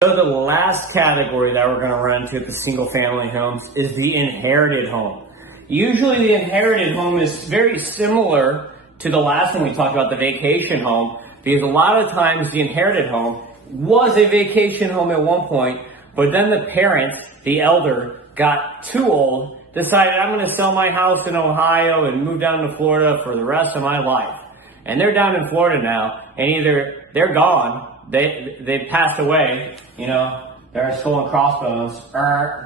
So the last category that we're going to run into at the single family homes is the inherited home. Usually the inherited home is very similar to the last one we talked about, the vacation home, because a lot of times the inherited home was a vacation home at one point, but then the parent, the elder, got too old, decided I'm going to sell my house in Ohio and move down to Florida for the rest of my life. And they're down in Florida now, and either they're gone, they passed away, they're skull and crossbones,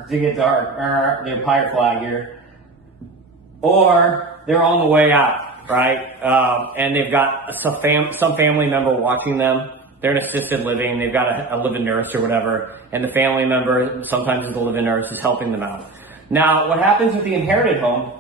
to get dark, they're pirate flag here, or they're on the way out, right? And they've got some family member watching them. They're in assisted living, they've got a live-in nurse or whatever, and the family member, sometimes is the live-in nurse, is helping them out. Now, what happens with the inherited home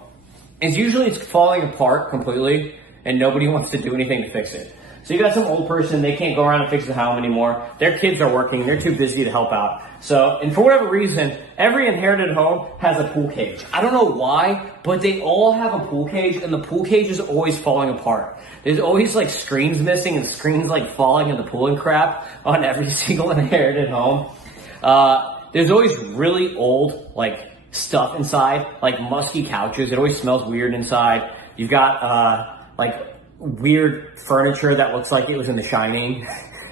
is usually it's falling apart completely, and nobody wants to do anything to fix it. So you got some old person, they can't go around and fix the home anymore. Their kids are working, they're too busy to help out. So, and for whatever reason, every inherited home has a pool cage. I don't know why, but they all have a pool cage, and the pool cage is always falling apart. There's always like screens missing and screens like falling in the pool and crap on every single inherited home. There's always really old like stuff inside, like musky couches. It always smells weird inside. You've got like weird furniture that looks like it was in The Shining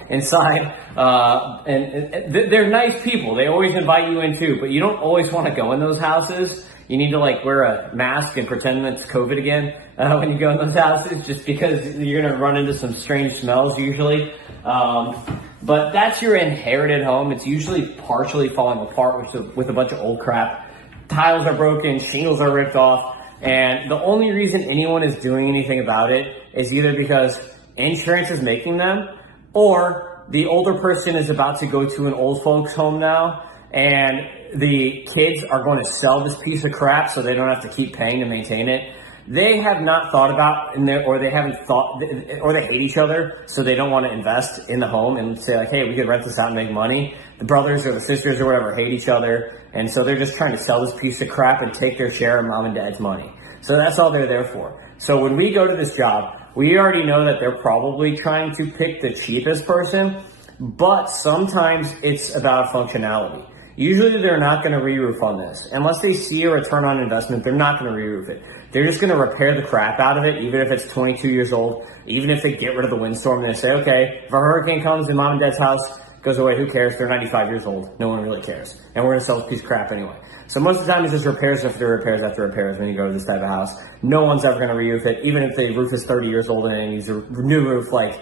inside. And they're nice people. They always invite you in too, but you don't always want to go in those houses. You need to like wear a mask and pretend that it's COVID again when you go in those houses, just because you're going to run into some strange smells usually. But that's your inherited home. It's usually partially falling apart with a bunch of old crap. Tiles are broken, shingles are ripped off. And the only reason anyone is doing anything about it is either because insurance is making them, or the older person is about to go to an old folks home now, and the kids are going to sell this piece of crap so they don't have to keep paying to maintain it. They have not thought about, or they hate each other, so they don't want to invest in the home and say like, hey, we could rent this out and make money. The brothers or the sisters or whatever hate each other, and so they're just trying to sell this piece of crap and take their share of mom and dad's money. So that's all they're there for. So when we go to this job, we already know that they're probably trying to pick the cheapest person, but sometimes it's about functionality. Usually they're not going to re-roof on this. Unless they see a return on investment, they're not going to re-roof it. They're just going to repair the crap out of it, even if it's 22 years old, even if they get rid of the windstorm and they say, okay, if a hurricane comes and mom and dad's house goes away, who cares? They're 95 years old. No one really cares. And we're going to sell this piece of crap anyway. So most of the time it's just repairs after repairs after repairs when you go to this type of house. No one's ever going to re-roof it, even if the roof is 30 years old and it needs a new roof like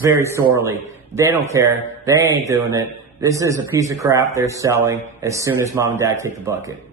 very sorely. They don't care. They ain't doing it. This is a piece of crap they're selling as soon as mom and dad kick the bucket.